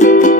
thank you